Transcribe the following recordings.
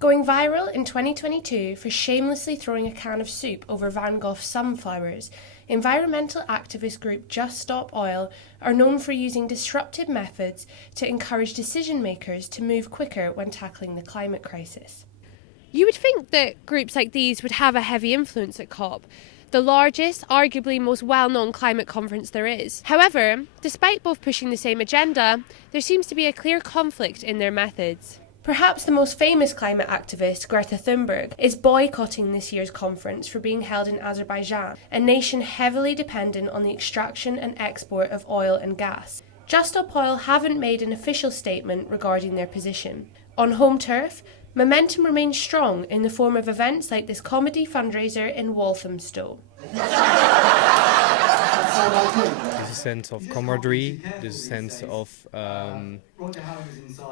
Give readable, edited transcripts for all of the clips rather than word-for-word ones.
Going viral in 2022 for shamelessly throwing a can of soup over Van Gogh's sunflowers, environmental activist group Just Stop Oil are known for using disruptive methods to encourage decision makers to move quicker when tackling the climate crisis. You would think that groups like these would have a heavy influence at COP, the largest, arguably most well-known climate conference there is. However, despite both pushing the same agenda, there seems to be a clear conflict in their methods. Perhaps the most famous climate activist, Greta Thunberg, is boycotting this year's conference for being held in Azerbaijan, a nation heavily dependent on the extraction and export of oil and gas. Just Stop Oil haven't made an official statement regarding their position. On home turf, momentum remains strong in the form of events like this comedy fundraiser in Walthamstow. There's a sense of camaraderie, there's a sense of,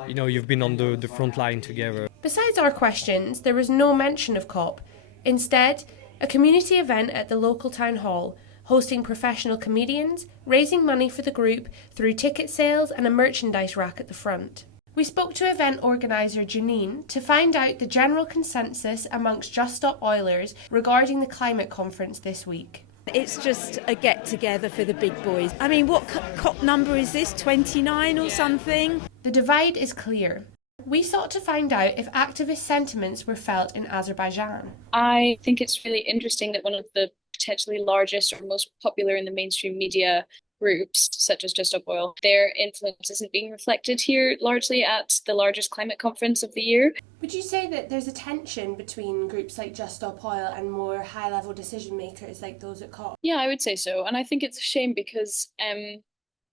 you've been on the front line together. Besides our questions, there was no mention of COP. Instead, a community event at the local town hall, hosting professional comedians, raising money for the group through ticket sales and a merchandise rack at the front. We spoke to event organiser Janine to find out the general consensus amongst Just Stop Oilers regarding the climate conference this week. It's just a get-together for the big boys. I mean, what COP number is this, 29 or something? The divide is clear. We sought to find out if activist sentiments were felt in Azerbaijan. I think it's really interesting that one of the potentially largest or most popular in the mainstream media groups, such as Just Stop Oil, their influence isn't being reflected here largely at the largest climate conference of the year. Would you say that there's a tension between groups like Just Stop Oil and more high-level decision makers like those at COP? Yeah, I would say so. And I think it's a shame because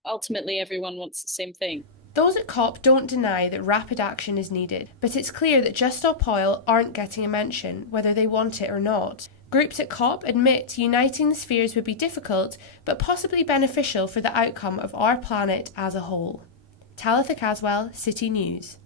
ultimately everyone wants the same thing. Those at COP don't deny that rapid action is needed, but it's clear that Just Stop Oil aren't getting a mention, whether they want it or not. Groups at COP admit uniting the spheres would be difficult, but possibly beneficial for the outcome of our planet as a whole. Talitha Caswell, City News.